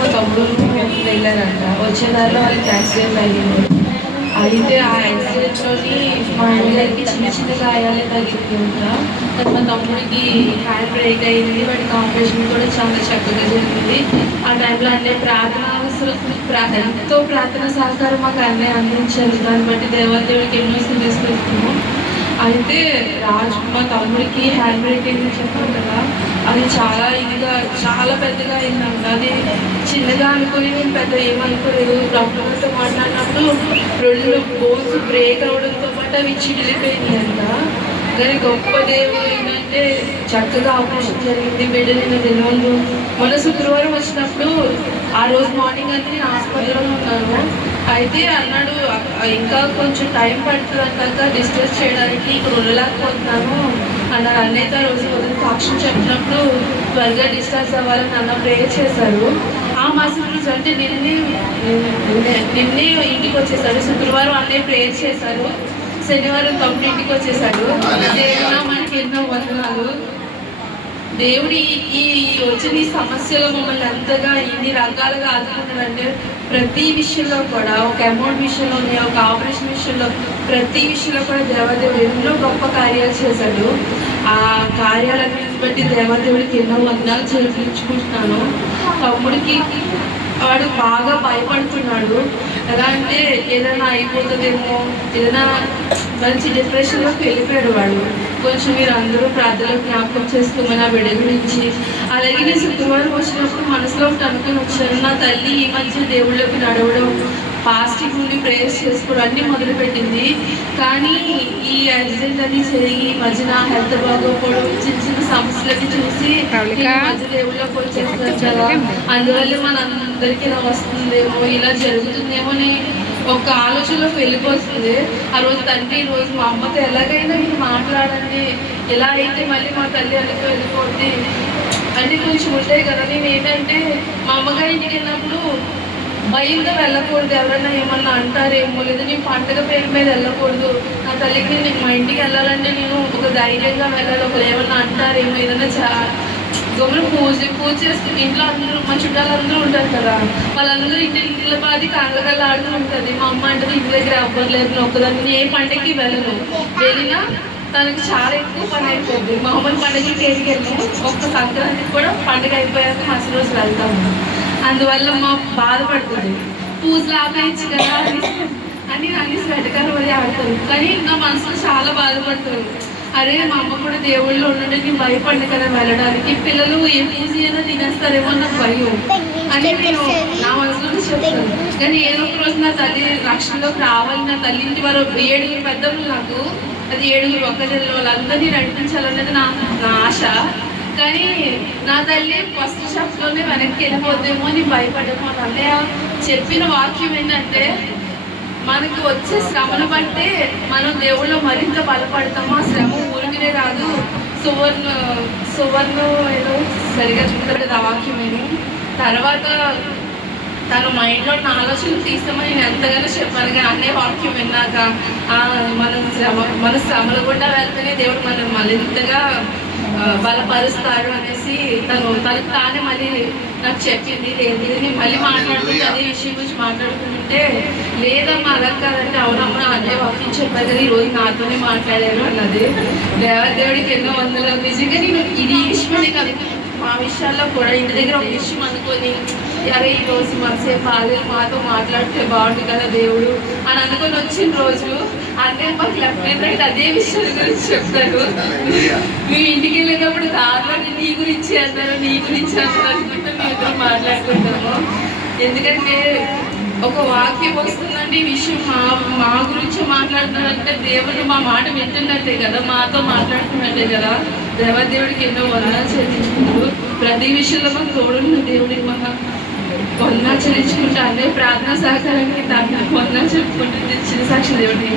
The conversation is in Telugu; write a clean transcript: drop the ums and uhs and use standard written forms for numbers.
మా తమ్ముడు వెళ్ళారంట. వచ్చే దారిలో వాళ్ళకి యాక్సిడెంట్ అయ్యింది. అయితే ఆ యాక్సిడెంట్లోని మా అన్నగారికి చిన్న చిన్న గాయాలే తగిలిందంట. మా తమ్ముడికి హ్యాండ్ బ్రేక్ అయింది. వాడికి ఆపరేషన్ కూడా చాలా చక్కగా జరిగింది. ఆ టైంలో అన్నయ్య ఎంతో ప్రార్థన సహకారం మాకు అన్నయ్య అందించారు. దాన్ని బట్టి దేవాదేవుడికి ఎన్నో తీసుకెళ్తున్నాము. అయితే మా తమ్ముడికి హ్యాండ్ బ్రేక్ అయింది చెప్పాను కదా, అది చాలా ఇదిగా చాలా పెద్దగా అయిందంట. అది చిన్నగా అనుకుని నేను పెద్ద ఏమనుకోలేదు. డాక్టర్తో మాట్లాడినప్పుడు రెండు బోన్స్ బ్రేక్ అవడంతో పాటు అవి చిడిలిపోయినాయి అంట. కానీ గొప్ప దేవుడు ఏంటంటే చక్కగా ఆపరేషన్ జరిగింది. బిడ్డలైన తెలియదు. మొన్న శుక్రవారం వచ్చినప్పుడు ఆ రోజు మార్నింగ్ అంతా నేను హాస్పిటల్లో ఉన్నాను. అయితే అన్నాడు ఇంకా కొంచెం టైం పడుతుంది అంటాక డిస్కస్ చేయడానికి ఇక్కడ ఉండలేకపోతున్నాను అన్నాడు. అన్నయ్యతో రోజు పొద్దున సాక్ష్యం చెప్పినప్పుడు త్వరగా డిశ్చార్జ్ అవ్వాలని అన్న ప్రేయర్ చేశారు. ఆ మాసం రోజు అంటే నిన్నే ఇంటికి వచ్చేసాడు. శుక్రవారం అన్నయ్య ప్రేయర్ చేశారు. శనివారం తమ్ముడు ఇంటికి వచ్చేసాడు. దేవుడా మనకి ఎన్నో వందనాలు. దేవుడి ఈ వచ్చిన ఈ సమస్యలో మమ్మల్ని ఎంతగా ఇన్ని రకాలుగా ఆదుకున్నాడంటే ప్రతి విషయంలో కూడా, ఒక అమౌంట్ విషయంలోనే, ఒక ఆపరేషన్ విషయంలో, ప్రతి విషయంలో కూడా దేవాదేవుడు ఎన్నో గొప్ప కార్యాలు చేశాడు. ఆ కార్యాలన్నింటిని బట్టి దేవాదేవుడికి ఎన్నో వందనాలు చెల్లించుకుంటున్నాను. తమ్ముడికి వాడు బాగా భయపడుతున్నాడు. ఎలా అంటే ఏదైనా అయిపోతుందేమో, ఏదైనా మంచి డిప్రెషన్లోకి వెళ్ళిపోయాడు వాడు. కొంచెం మీరు అందరూ ప్రార్థనలో జ్ఞాపకం చేసుకోమని ఆ బిడ్డ గురించి. అలాగే నేను శుక్రవారం వచ్చినప్పుడు మనసులో ఒకటి అనుకుని వచ్చాను, నా తల్లి ఈ మధ్య దేవుళ్ళకి నడవడం, ఫాస్టింగ్ ఉండి ప్రేయర్స్ చేసుకోవడం అన్నీ మొదలుపెట్టింది. కానీ ఈ యాక్సిడెంట్ అని జరిగి ఈ మధ్య నా హెల్త్ బాగోకపోవడం, చిన్న చిన్న సమస్యలకి చూసి మధ్య దేవుళ్ళకి వచ్చేస్తాను కదా, అందువల్ల మనందరికీ ఇలా వస్తుందేమో, ఇలా జరుగుతుందేమో అని ఒక ఆలోచనలోకి వెళ్ళిపోతుంది. ఆ రోజు తండ్రి రోజు మా అమ్మతో ఎలాగైనా మీరు మాట్లాడండి, ఎలా అయితే మళ్ళీ మా తల్లి అందుకు వెళ్ళిపోద్ది అన్నీ కొంచెం ఉంటాయి కదా. నేను ఏంటంటే మా అమ్మగారి ఇంటికి వెళ్ళినప్పుడు భయంగా వెళ్ళకూడదు, ఎవరైనా ఏమన్నా అంటారేమో, లేదా నేను పండుగ పేరు మీద వెళ్ళకూడదు. నా తల్లికి నేను మా ఇంటికి వెళ్ళాలంటే నేను ఒక ధైర్యంగా వెళ్ళాలి. ఒకరు ఏమన్నా అంటారేమో, ఏదైనా గమనం పూజ చేస్తూ ఇంట్లో అందరూ మా చుట్టాలందరూ ఉంటారు కదా, వాళ్ళందరూ ఇంటిలో బాధి కంగకల్లా ఆడుతూ ఉంటుంది. మా అమ్మ అంటే ఇంటి దగ్గర ఎవ్వరు లేదు, ఒక్కదాన్ని ఏ పంటకి వెళ్ళను, వెళ్ళినా తనకి చాలా ఎక్కువ పని అయిపోద్ది. మా అమ్మని పండుగకి వెళ్ళాము, ఒక్క సంక్రాంతికి కూడా పండుగ అయిపోయాక మరుసటి రోజు వెళ్తాము. అందువల్ల మా బాధపడుతుంది, పూజలు ఆపేయచ్చు కదా అని అన్ని స్వెటకాలు వదిలి ఆడతారు. కానీ నా మనసులో చాలా బాధపడతారు. అరే మా అమ్మ కూడా దేవుళ్ళు ఉండండి, నేను భయపడ్డా కదా వెళ్ళడానికి, పిల్లలు ఏ పూజ అయినా తినేస్తారేమో నాకు భయం అని నేను నా మనసులో చెప్తాను. కానీ ఏదో ఒక రోజు నా తల్లి రక్షణలోకి రావాలి, నా తల్లి ఇంటి వారు 7 పెద్దలు, నాకు అది 7 ఒక్కజల్లు, వాళ్ళందరినీ నడిపించాలన్నది నా ఆశ. కానీ నా తల్లి ఫస్ట్ షాప్లోనే వెనక్కి వెళ్ళిపోద్దేమో అని భయపడ్డాము. మా అన్నయ్య చెప్పిన వాక్యం ఏంటంటే మనకి వచ్చే శ్రమను బట్టే మనం దేవుళ్ళు మరింత బలపడతాము. ఆ శ్రమ ఊరికినే కాదు, సువర్ణ ఏదో సరిగా చూడలేదు ఆ వాక్యం ఏమి. తర్వాత తన మైండ్లో ఉన్న ఆలోచనలు తీస్తామని నేను ఎంతగానో చెప్పాను. కానీ అన్నే వాక్యం విన్నాక మన శ్రమలు గుండా వెళ్తేనే దేవుడు మనం మరింతగా బలపరుస్తాడు అనేసి తనకు తానే మళ్ళీ నాకు చెప్పింది. లేదు నేను మళ్ళీ మాట్లాడుతుంటే అదే విషయం గురించి మాట్లాడుతుంటే, లేదమ్మా అలా కాదంటే అవునమ్మా అదే వాక్యం చెప్పారు కదా, ఈరోజు నాతోనే మాట్లాడారు అన్నది. దేవుడికి ఎన్నో వందలు. నిజంగా నేను ఇది విషయమే కాదు, మా విషయాల్లో కూడా ఇంటి దగ్గర ఒక విషయం అనుకొని అరే ఈరోజు మనసేపు బాగా మాతో మాట్లాడితే బాగుంటుంది కదా దేవుడు అని అనుకొని వచ్చిన రోజు అంటే మాకు లెఫ్ట్ రైట్ అదే విషయాల గురించి చెప్తారు. మీ ఇంటికి వెళ్ళేటప్పుడు దారిలో నీ గురించి అన్నారు, నీ గురించి అన్నారు అనుకుంటే మేము ఇద్దరు మాట్లాడుకుంటాము. ఎందుకంటే ఒక వాక్యం వస్తుందంటే ఈ విషయం మా గురించి మాట్లాడుతున్నారంటే దేవుడు మా మాట వింటున్నట్టే కదా, మాతో మాట్లాడుతున్నట్టే కదా. దేవాదేవుడికి ఎన్నో వందనాలు చెల్లించుకుంటారు. ప్రతి విషయంలో మాకు తోడున్న దేవుడికి మాకు వందనాలు చెల్లించుకుంటా. అన్నీ ప్రార్థనా సహకారానికి వందనాలు చెప్పుకుంటూ చిన్న సాక్షి దేవుడిని